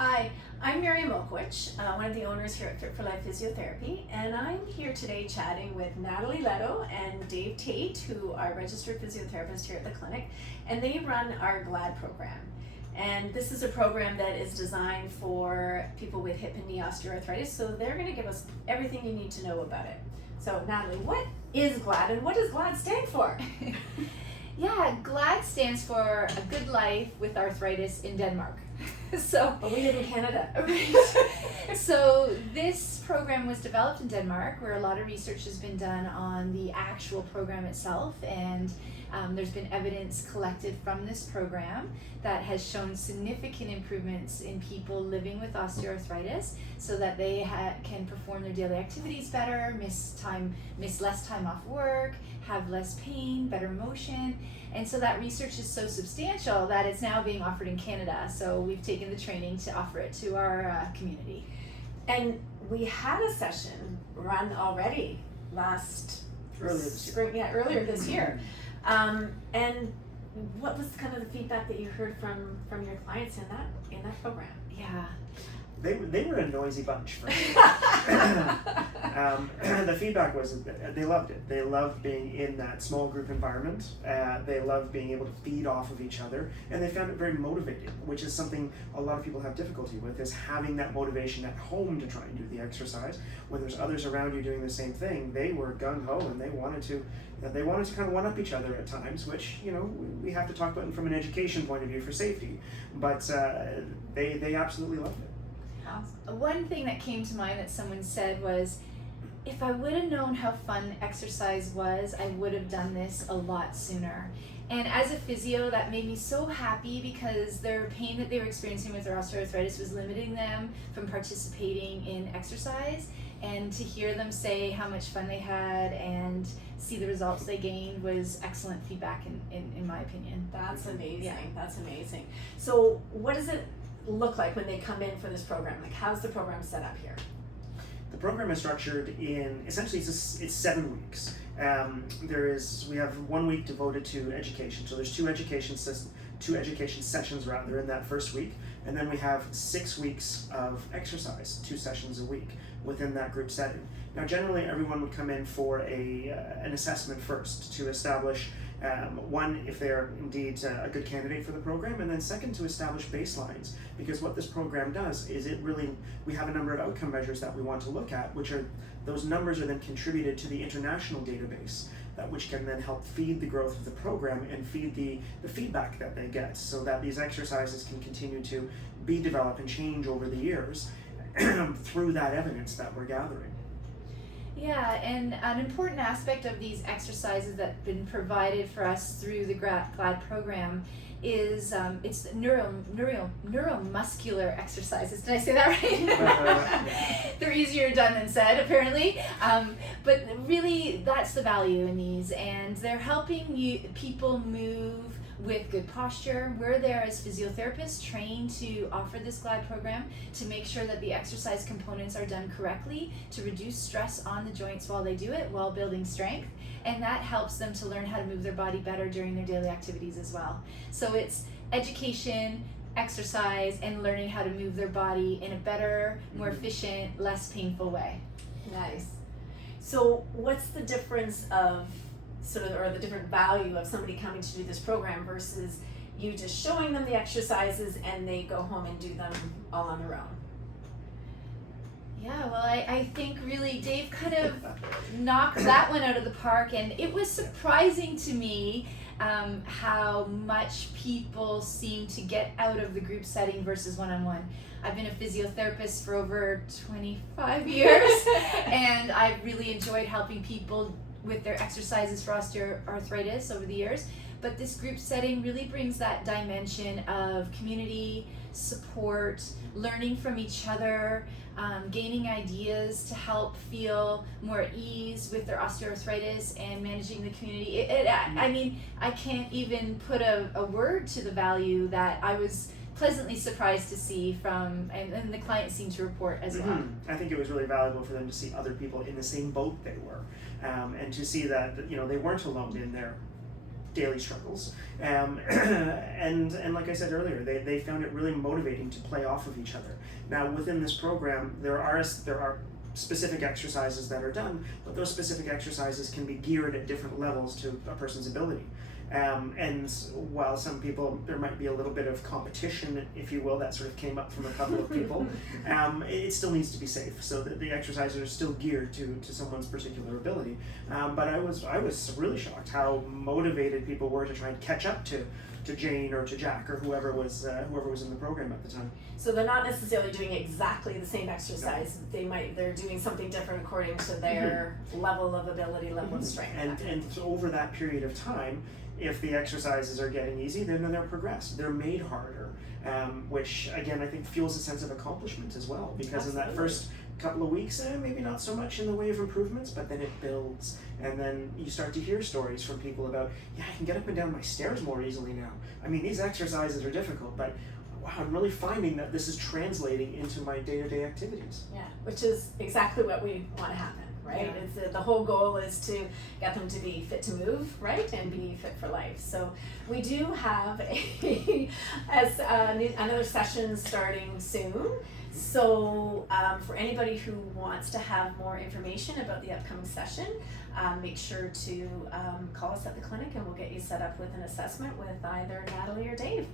Hi, I'm Miriam Mulkewich, one of the owners here at Fit for Life Physiotherapy, and I'm here today chatting with Natalie Lehto and Dave Tait, who are registered physiotherapists here at the clinic, and they run our GLAD program. And this is a program that is designed for people with hip and knee osteoarthritis, so they're going to give us everything you need to know about it. So Natalie, what is GLAD and what does GLAD stand for? Yeah, GLAD stands for A Good Life with Arthritis in Denmark. But we live in Canada. Right. So this program was developed in Denmark, where a lot of research has been done on the actual program itself, and there's been evidence collected from this program that has shown significant improvements in people living with osteoarthritis, so that they can perform their daily activities better, miss less time off work, have less pain, better motion. And so that research is so substantial that it's now being offered in Canada. So we've taken the training to offer it to our community. And we had a session run already earlier this year. And what was kind of the feedback that you heard from your clients in that program? Yeah. They were a noisy bunch for me. The feedback was that they loved it. They loved being in that small group environment. They loved being able to feed off of each other, and they found it very motivating, which is something a lot of people have difficulty with, is having that motivation at home to try and do the exercise. When there's others around you doing the same thing, they were gung-ho and they wanted to kind of one-up each other at times, which, we have to talk about it from an education point of view for safety, but they absolutely loved it. One thing that came to mind that someone said was, if I would have known how fun exercise was, I would have done this a lot sooner. And as a physio, that made me so happy, because their pain that they were experiencing with their osteoarthritis was limiting them from participating in exercise. And to hear them say how much fun they had and see the results they gained was excellent feedback in my opinion. That's amazing. Yeah. That's amazing. So what does it look like when they come in for this program? Like, how's the program set up here? The program is structured in, essentially it's 7 weeks. We have 1 week devoted to education. So there's two education sessions rather in that first week. And then we have 6 weeks of exercise, 2 sessions a week within that group setting. Now generally everyone would come in for an assessment first to establish one, if they're indeed a good candidate for the program, and then second, to establish baselines, because what this program does is we have a number of outcome measures that we want to look at, those numbers are then contributed to the international database, which can then help feed the growth of the program and feed the feedback that they get, so that these exercises can continue to be developed and change over the years through that evidence that we're gathering. Yeah, and an important aspect of these exercises that have been provided for us through the GLAD program is it's neuromuscular exercises. Did I say that right? They're easier done than said, apparently. But really, that's the value in these, and they're helping people move with good posture. We're there as physiotherapists trained to offer this GLAD program to make sure that the exercise components are done correctly, to reduce stress on the joints while they do it, while building strength, and that helps them to learn how to move their body better during their daily activities as well. So it's education, exercise, and learning how to move their body in a better, more efficient, less painful way. Nice. So what's the difference of or the different value of somebody coming to do this program versus you just showing them the exercises and they go home and do them all on their own? Yeah, well, I think really Dave kind of knocked that one out of the park, and it was surprising to me how much people seem to get out of the group setting versus one-on-one. I've been a physiotherapist for over 25 years, and I've really enjoyed helping people with their exercises for osteoarthritis over the years, but this group setting really brings that dimension of community, support, learning from each other, gaining ideas to help feel more at ease with their osteoarthritis and managing the community. I mean, I can't even put a word to the value that I was pleasantly surprised to see from, and the clients seem to report as well. I think it was really valuable for them to see other people in the same boat they were, and to see that they weren't alone in their daily struggles. And like I said earlier, they found it really motivating to play off of each other. Now within this program, there are specific exercises that are done, but those specific exercises can be geared at different levels to a person's ability. And while some people, there might be a little bit of competition, if you will, that sort of came up from a couple of people, it still needs to be safe, so that the exercises are still geared to someone's particular ability. But I was really shocked how motivated people were to try and catch up to Jane or to Jack or whoever was in the program at the time. So they're not necessarily doing exactly the same exercise. No. They're doing something different according to their level of ability, level of strength. And so over that period of time, if the exercises are getting easy, then they're progressed. They're made harder, which again I think fuels a sense of accomplishment as well. Because Absolutely. In that first couple of weeks, maybe not so much in the way of improvements, but then it builds, and then you start to hear stories from people about, yeah, I can get up and down my stairs more easily now. I mean, these exercises are difficult, but wow, I'm really finding that this is translating into my day-to-day activities. Yeah, which is exactly what we want to happen, right? Yeah. It's the whole goal is to get them to be fit to move, right, and be fit for life. So we do have another session starting soon. So for anybody who wants to have more information about the upcoming session, make sure to call us at the clinic and we'll get you set up with an assessment with either Natalie or Dave.